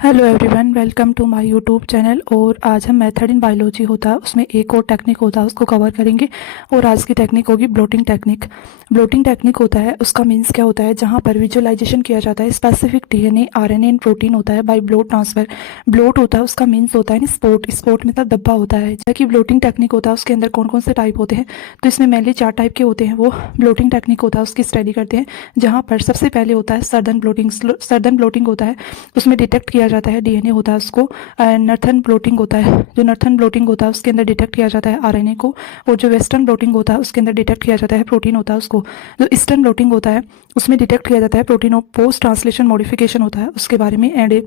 Hello everyone, welcome to my YouTube channel. और आज हम मेथड इन बायोलॉजी होता है उसमें एक और टेक्निक होता है उसको कवर करेंगे। और आज की टेक्निक होगी ब्लोटिंग टेक्निक। ब्लोटिंग टेक्निक होता है उसका मीन्स क्या होता है, जहाँ पर विजुअलाइजेशन किया जाता है specific DNA RNA and protein होता है बाय ब्लोट ट्रांसफर। ब्लोट होता है उसका मीन्स होता है स्पोर्ट। स्पोर्ट मतलब डब्बा होता है। जबकि ब्लोटिंग टेक्निक होता है उसके अंदर कौन कौन से टाइप होते हैं, तो इसमें मेनली 4 टाइप के होते हैं। वो ब्लोटिंग टेक्निक होता है उसकी स्टडी करते हैं, जहाँ पर सबसे पहले होता है सर्दन ब्लोटिंग। सर्दन ब्लोटिंग होता है उसमें डिटेक्ट किया जाता है डीएनए होता है उसको। नर्थन ब्लोटिंग होता है, जो नर्थन ब्लोटिंग होता है उसके अंदर डिटेक्ट किया जाता है आरएनए को। और जो वेस्टर्न ब्लोटिंग होता है उसके अंदर डिटेक्ट किया जाता है प्रोटीन होता है उसको। जो ईस्टर्न ब्लोटिंग होता है उसमें डिटेक्ट किया जाता है प्रोटीन और पोस्ट ट्रांसलेशन मॉडिफिकेशन होता है उसके बारे में। एंड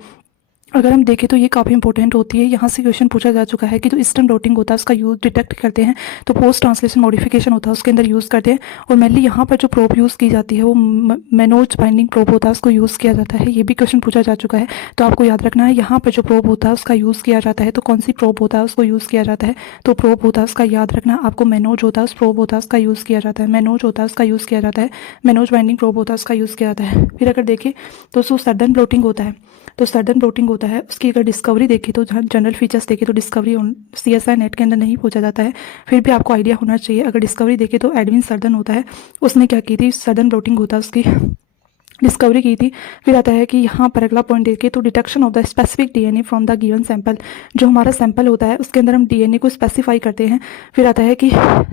अगर हम देखें तो ये काफ़ी इंपॉर्टेंट होती है। यहाँ से क्वेश्चन पूछा जा चुका है कि जो ईस्टर्न ब्लोटिंग होता है उसका यूज डिटेक्ट करते हैं तो पोस्ट ट्रांसलेशन मॉडिफिकेशन होता है उसके अंदर यूज़ करते हैं। और मेनली यहाँ पर जो प्रोब यूज़ की जाती है वो मेनोज बाइंडिंग प्रोब होता है उसको यूज़ किया जाता है। ये भी क्वेश्चन पूछा जा चुका है, तो आपको याद रखना है यहाँ पर जो प्रोब होता है उसका यूज़ किया जाता है। तो कौन सी प्रोब होता है उसको यूज़ किया जाता है, तो प्रोब होता है उसका याद रखना आपको मेनोज होता है, उस प्रोब होता है उसका यूज़ किया जाता है। मेनोज होता है उसका यूज़ किया जाता है, मेनोज बाइंडिंग प्रोब होता है उसका यूज़ किया जाता है। फिर अगर देखें तो सर्दन ब्लोटिंग होता है, तो सर्दन ब्लोटिंग होता है उसकी अगर डिस्कवरी देखी तो जनरल फीचर्स देखे तो डिस्कवरी CSI नेट के अंदर नहीं पूछा जाता है, फिर भी आपको आइडिया होना चाहिए। अगर डिस्कवरी देखे तो एडविन सर्दन होता है, उसने क्या की थी, सर्दन ब्लोटिंग होता है उसकी डिस्कवरी की थी। फिर आता है कि यहाँ पर अगला पॉइंट देखिए तो detection of the specific DNA from the given sample. जो हमारा सैंपल होता है उसके अंदर हम डीएनए को स्पेसिफाई करते हैं। फिर आता है कि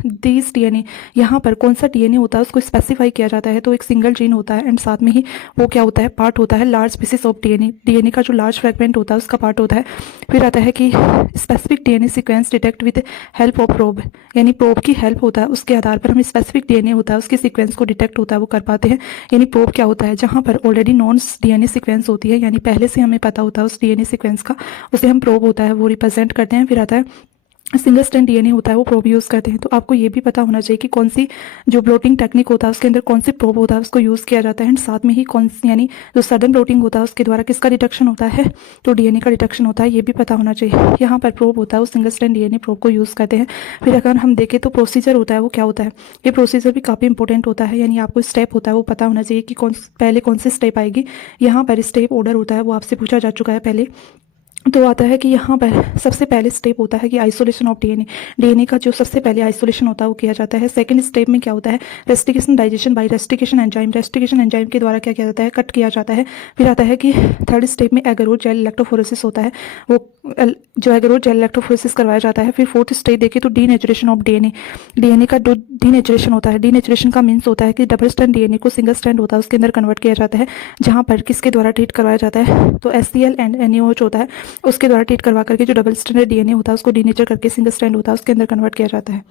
दिस डीएनए, यहाँ पर कौन सा डीएनए होता है उसको स्पेसिफाई किया जाता है, तो एक सिंगल जीन होता है एंड साथ में ही वो क्या होता है, पार्ट होता है large pieces of DNA. DNA का जो लार्ज फ्रेगमेंट होता है उसका पार्ट होता है। फिर आता है कि specific DNA sequence detect with help of probe, यानी प्रोब की हेल्प होता है उसके आधार पर हम स्पेसिफिक डीएनए होता है उसके सीक्वेंस को डिटेक्ट होता है वो कर पाते हैं। यानी प्रोब क्या होता है, जहाँ पर ऑलरेडी नॉन डीएनए सीक्वेंस होती है, यानी पहले से हमें पता होता है उस डीएनए सीक्वेंस का, उसे हम प्रोब होता है वो रिप्रेजेंट करते हैं। फिर आता है सिंगल स्ट्रैंड डीएनए होता है वो प्रोब यूज़ करते हैं। तो आपको ये भी पता होना चाहिए कि कौन सी जो ब्लोटिंग टेक्निक होता है उसके अंदर कौन सी प्रोब होता है उसको यूज़ किया जाता है। एंड साथ में ही कौन सी, यानी जो सडन ब्लोटिंग होता है उसके द्वारा किसका डिटेक्शन होता है, तो डीएनए का डिटेक्शन होता है, ये भी पता होना चाहिए। यहाँ पर प्रोब होता है वो सिंगल स्ट्रैंड डीएनए प्रोब को यूज़ करते हैं। फिर अगर हम देखें तो प्रोसीजर होता है वो क्या होता है, ये प्रोसीजर भी काफ़ी इंपॉर्टेंट होता है, यानी आपको स्टेप होता है वो पता होना चाहिए कि पहले कौन सी स्टेप आएगी। यहाँ पर स्टेप ऑर्डर होता है वो आपसे पूछा जा चुका है पहले। तो आता है कि यहाँ पर सबसे पहले स्टेप होता है कि आइसोलेशन ऑफ डीएनए। डीएनए का जो सबसे पहले आइसोलेशन होता है वो किया जाता है। सेकंड स्टेप में क्या होता है, rustication digestion bye rustication enzyme. Rustication enzyme के द्वारा क्या किया जाता है, कट किया जाता है। फिर आता है कि थर्ड स्टेप में एगरोज जेल इलेक्ट्रोफोरेसिस होता है, वो जो एगरोज जेल इलेक्ट्रोफोरेसिस करवाया जाता है। फिर फोर्थ स्टेप देखिए तो डीनेचुरेशन ऑफ डीएनए। डीएनए का जो डीनेचुरेशन होता है, डीनेचुरेशन का मीन्स होता है कि डबल स्ट्रैंड डीएनए को सिंगल स्ट्रैंड होता है उसके अंदर कन्वर्ट किया जाता है, जहाँ पर किसके द्वारा ट्रीट करवाया जाता है, तो SCL एंड NaOH होता है उसके द्वारा ट्रीट करवा करके जो डबल स्ट्रैंडेड डीएनए होता है उसको डीनेचर करके सिंगल स्ट्रैंड होता है उसके अंदर कन्वर्ट किया जाता है।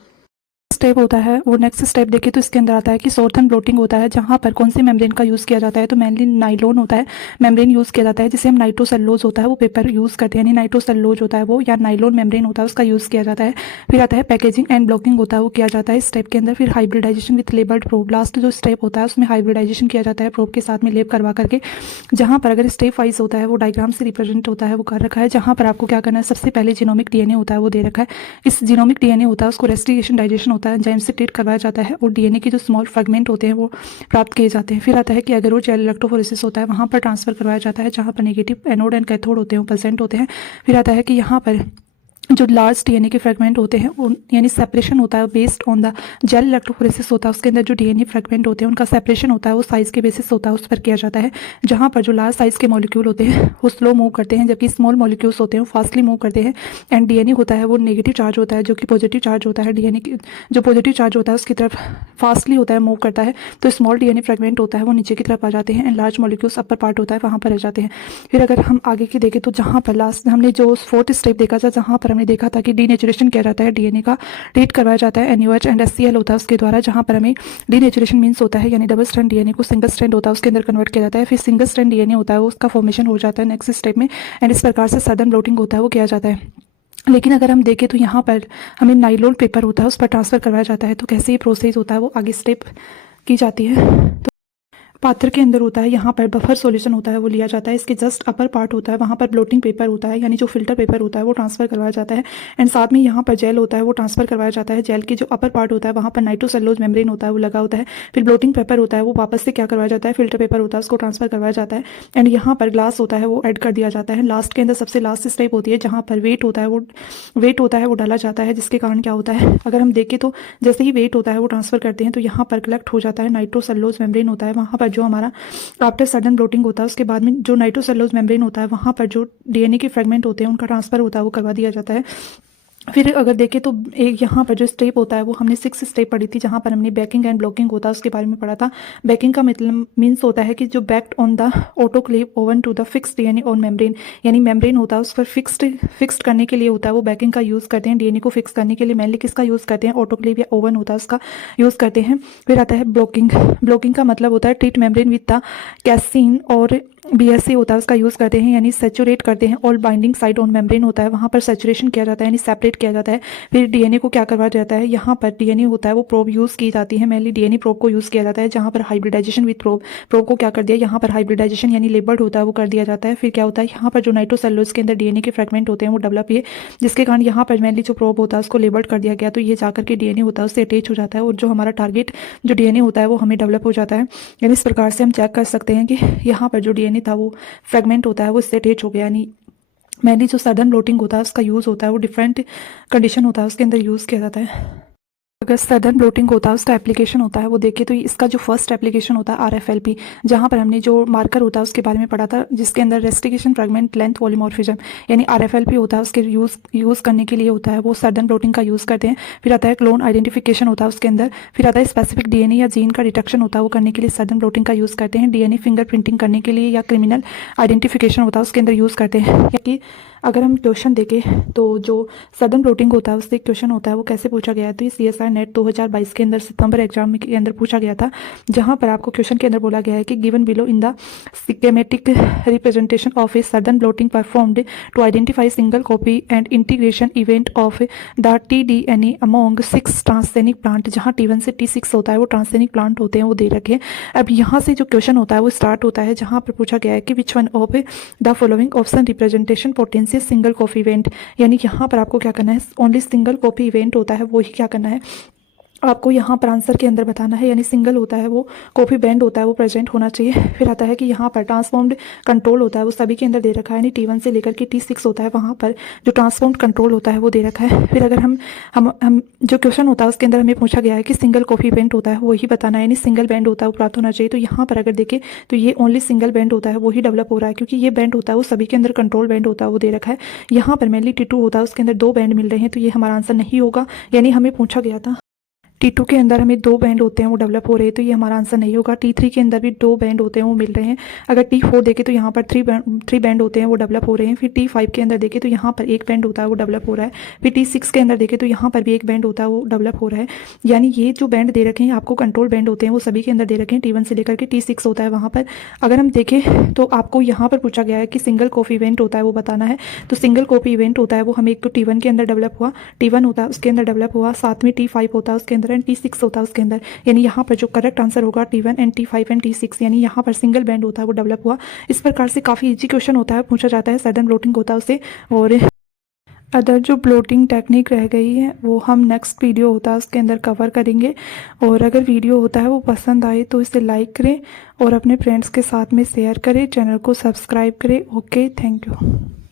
स्टेप होता है वो नेक्स्ट स्टेप देखिए तो इसके अंदर आता है कि सोर्थन ब्लोटिंग होता है, जहाँ पर कौन सी मेम्ब्रेन का यूज़ किया जाता है, तो मेनली नाइलोन होता है मेम्ब्रेन यूज़ किया जाता है, जिसे हम नाइट्रोसेलुलोज होता है वो पेपर यूज़ करते हैं, यानी नाइट्रोसेलुलोज होता है वो, या नाइलोन मेम्ब्रेन होता है उसका यूज़ किया जाता है। फिर आता है पैकेजिंग एंड ब्लॉकिंग होता है वो किया जाता है स्टेप के अंदर। फिर hybridization with labelled probe, last जो स्टेप होता है उसमें हाइब्रिडाइजेशन किया जाता है प्रोब के साथ में लेब करवा करके, जहाँ पर अगर स्टेप वाइज होता है वो डायग्राम से रिप्रेजेंट होता है वो कर रखा है। जहाँ पर आपको क्या करना है, सबसे पहले जीनोमिक डीएनए होता है वो दे रखा है। इस जीनोमिक डीएनए होता है उसको रेस्टिकेशन डाइजेशन होता है, एंजाइम से ट्रीट करवाया जाता है और डीएनए के जो स्मॉल फ्रेगमेंट होते हैं वो प्राप्त किए जाते हैं। फिर आता है कि एगरोज जेल इलेक्ट्रोफोरेसिस होता है, वहाँ पर ट्रांसफर करवाया जाता है, जहाँ पर नेगेटिव एनोड एंड कैथोड होते हैं वो प्रेजेंट होते हैं। फिर आता है कि यहाँ पर जो लार्ज डीएनए के फ्रेगमेंट होते हैं यानी सेपरेशन होता है based on the gel electrophoresis होता है, उसके अंदर जो डीएनए फ्रेगमेंट होते हैं उनका सेपरेशन होता है वो साइज के बेसिस होता है उस पर किया जाता है, जहाँ पर जो लार्ज साइज के मॉलिक्यूल होते हैं वो स्लो मूव करते हैं, जबकि स्मॉल मॉलिक्यूल्स होते हैं वो फास्टली मूव करते हैं। एंड डीएनए होता है वो नेगेटिव चार्ज होता है, जो कि पॉजिटिव चार्ज होता है, डीएनए की जो पॉजिटिव चार्ज होता है उसकी तरफ फास्टली होता है मूव करता है। तो स्मॉल डीएनए फ्रेगमेंट होता है वो नीचे की तरफ आ जाते हैं and large molecules upper part होता है वहाँ पर रह जाते हैं। फिर अगर हम आगे की देखें तो जहाँ पर लास्ट हमने जो फोर्थ स्टेप देखा था, जहाँ पर हमने देखा था कि डीनेचुरेशन किया जाता है डीएनए का, ट्रीट करवाया जाता है NaOH एंड SCL होता है उसके द्वारा, जहाँ पर हमें डीनेचुरेशन मीन्स होता है यानी डबल स्ट्रैंड डीएनए को सिंगल स्ट्रैंड होता है उसके अंदर कन्वर्ट किया जाता है। फिर सिंगल स्ट्रैंड डीएनए होता है वो उसका फॉर्मेशन हो जाता है नेक्स्ट स्टेप में, एंड इस प्रकार से सडन ब्लोटिंग होता है वो किया जाता है। लेकिन अगर हम देखें तो यहाँ पर हमें नाइलोन पेपर होता है उस पर ट्रांसफर करवाया जाता है, तो कैसे ये प्रोसेस होता है वो आगे स्टेप की जाती है। तो पात्र के अंदर होता है, यहाँ पर बफर सॉल्यूशन होता है वो लिया जाता है, इसके जस्ट अपर पार्ट होता है, वहाँ पर ब्लोटिंग पेपर होता है यानी जो फिल्टर पेपर होता है वो ट्रांसफर करवाया जाता है। एंड साथ में यहाँ पर जेल होता है वो ट्रांसफर करवाया जाता है। जेल की जो अपर पार्ट होता है वहाँ पर नाइट्रोसेलुलोज मेम्ब्रेन होता है वो लगा होता है। फिर ब्लोटिंग पेपर होता है वो वापस से क्या करवाया जाता है, फिल्टर पेपर होता है उसको ट्रांसफर करवाया जाता है। एंड यहाँ पर ग्लास होता है वो ऐड कर दिया जाता है। लास्ट के अंदर सबसे लास्ट स्टेप होती है जहाँ पर वेट होता है वो डाला जाता है, जिसके कारण क्या होता है, अगर हम देखें तो जैसे ही वेट होता है वो ट्रांसफर करते हैं तो यहाँ पर कलेक्ट हो जाता है नाइट्रोसेलुलोज मेम्ब्रेन होता है। वहाँ पर जो हमारा आफ्टर सडन ब्लोटिंग होता है उसके बाद में जो नाइट्रोसेलुलोज मेम्ब्रेन होता है वहाँ पर जो डीएनए के फ्रेगमेंट होते हैं उनका ट्रांसफर होता है वो करवा दिया जाता है। फिर अगर देखें तो एक यहाँ पर जो स्टेप होता है वो हमने 6 स्टेप पढ़ी थी, जहाँ पर हमने बेकिंग एंड ब्लॉकिंग होता है उसके बारे में पढ़ा था। बेकिंग का मतलब मीन्स होता है कि जो baked on the autoclave oven to the fixed DNA on membrane, यानी मेम्ब्रेन होता है उस पर फिक्स्ड करने के लिए होता है वो बेकिंग का यूज़ करते हैं। डीएनए को फिक्स करने के लिए मेनली किसका यूज़ करते हैं, ऑटोक्लेव या ओवन होता है उसका यूज़ करते हैं। फिर आता है ब्लॉकिंग। ब्लॉकिंग का मतलब होता है treat membrane with the casein और BSC होता है उसका यूज़ करते हैं, यानी सेचुरेट करते हैं। All binding site on membrane होता है वहाँ पर सेचुरेशन किया जाता है यानी सेपरेट किया जाता है। फिर डीएनए को क्या करवाया जाता है, यहाँ पर डीएनए होता है वो प्रोब यूज़ की जाती है, मेनली डीएनए प्रोब को यूज़ किया जाता है जहाँ पर हाइब्रिडाइजेशन विद प्रोब को क्या कर दिया, यहाँ पर हाइब्रिडाइजेशन यानी लेबल्ड होता है वो कर दिया जाता है। फिर क्या होता है, यहाँ पर जो नाइट्रोसेलुलोज के अंदर डीएनए के फ्रेगमेंट होते हैं वो डेवलप हुए, जिसके कारण यहाँ पर मेनली जो प्रोब होता है उसको लेबल्ड कर दिया गया, तो ये जाकर के डीएनए होता है उससे अटैच हो जाता है और जो हमारा टारगेट जो डीएनए होता है वो हमें डेवलप हो जाता है। यानी इस प्रकार से हम चेक कर सकते हैं कि यहाँ पर जो डीएनए था वो फ्रेगमेंट होता है वो इससे अटैच हो गया। यानी मेनली जो सडन ब्लोटिंग होता है उसका यूज़ होता है वो डिफरेंट कंडीशन होता है उसके अंदर यूज़ किया जाता है। अगर सडन ब्लोटिंग होता है उसका एप्लीकेशन होता है वो देखें तो इसका जो फर्स्ट एप्लीकेशन होता है RFLP, जहाँ पर हमने जो मार्कर होता है उसके बारे में पढ़ा था, जिसके अंदर रेस्टिकेशन फ्रेगमेंट लेंथ पॉलीमॉर्फिज्म यानी RFLP होता है, उसके यूज़ करने के लिए होता है वो सडन ब्लोटिंग का यूज़ करते हैं। फिर आता है क्लोन आइडेंटिफिकेशन होता है उसके अंदर। फिर आता है स्पेसिफिक डीएनए या जीन का डिटेक्शन होता है वो करने के लिए सडन ब्लोटिंग का यूज़ करते हैं। डीएनए फिंगरप्रिंटिंग करने के लिए या क्रिमिनल आइडेंटिफिकेशन होता है उसके अंदर यूज़ करते हैं। या कि अगर हम क्वेश्चन देखें तो जो सडन ब्लोटिंग होता है उससे क्वेश्चन होता है वो कैसे पूछा गया है, तो ये CSIR नेट 2022 के अंदर सितंबर एग्जाम के अंदर पूछा गया था, जहां पर आपको क्वेश्चन के अंदर बोला गया है कि given below in the schematic representation of a Southern blotting performed to identify single copy and integration event of the TDNA among 6 transgenic plant, जहाँ T1 से T6 होता है वो ट्रांसजेनिक प्लांट होते हैं वो दे रखे। अब यहाँ से जो क्वेश्चन होता है वो स्टार्ट होता है जहाँ पर पूछा गया है कि which one of the following option representation potential single copy event, यानी यहाँ पर आपको क्या करना है, ओनली सिंगल कॉपी इवेंट होता है वो ही क्या करना है, आपको यहाँ पर आंसर के अंदर बताना है। यानी सिंगल होता है वो कॉपी बैंड होता है वो प्रेजेंट होना चाहिए। फिर आता है कि यहाँ पर ट्रांसफॉर्म्ड कंट्रोल होता है वो सभी के अंदर दे रखा है, यानी T1 से लेकर के T6 होता है वहाँ पर जो ट्रांसफॉर्म्ड कंट्रोल होता है वो दे रखा है। फिर अगर हम जो क्वेश्चन होता है उसके अंदर हमें पूछा गया है कि सिंगल कॉपी बैंड होता है वही बताना है, यानी सिंगल बैंड होता है वो प्राप्त होना चाहिए। तो यहाँ पर अगर देखें तो ये ओनली सिंगल बैंड होता है वही डेवलप हो रहा है, क्योंकि ये बैंड होता है वो सभी के अंदर कंट्रोल बैंड होता है वो दे रखा है। यहाँ पर मेनली T2 होता है उसके अंदर 2 बैंड मिल रहे हैं, तो ये हमारा आंसर नहीं होगा। यानी हमें पूछा गया था T2 के अंदर हमें 2 बैंड होते हैं वो डेवलप हो रहे हैं, तो ये हमारा आंसर नहीं होगा। T3 के अंदर भी 2 बैंड होते हैं वो मिल रहे हैं। अगर T4 देखें तो यहाँ पर 3 बैंड होते हैं वो डेवलप हो रहे हैं। फिर T5 के अंदर देखें तो यहाँ पर 1 बैंड होता है वो डेवलप हो रहा है। फिर T6 के अंदर देखें तो यहाँ पर भी 1 बैंड होता है वो डेवलप हो रहा है। यानी ये जो बैंड दे रखे हैं आपको कंट्रोल बैंड होते हैं वो सभी के अंदर दे रखे हैं, T1 से लेकर के T6 होता है वहाँ पर। अगर हम देखें तो आपको यहाँ पर पूछा गया है कि सिंगल कॉपी इवेंट होता है वो बताना है, तो सिंगल कॉपी इवेंट होता है वो हमें एक तो T1 के अंदर डेवलप हुआ, T1 होता है उसके अंदर डेवलप हुआ, साथ में T5 होता है उसके अंदर एंड T6 होता है उसके अंदर। यानी यहाँ पर जो करेक्ट आंसर होगा T1 and T5 and T6, यानी यहाँ पर सिंगल बैंड होता है वो डेवलप हुआ। इस प्रकार से काफ़ी इजी क्वेश्चन होता है, पूछा जाता है, सडन ब्लोटिंग होता है उससे। और अदर जो ब्लोटिंग टेक्निक रह गई है वो हम नेक्स्ट वीडियो होता है उसके अंदर कवर करेंगे। और अगर वीडियो होता है वो पसंद आए तो इसे लाइक करें और अपने फ्रेंड्स के साथ में शेयर करें, चैनल को सब्सक्राइब करें। Okay, thank you.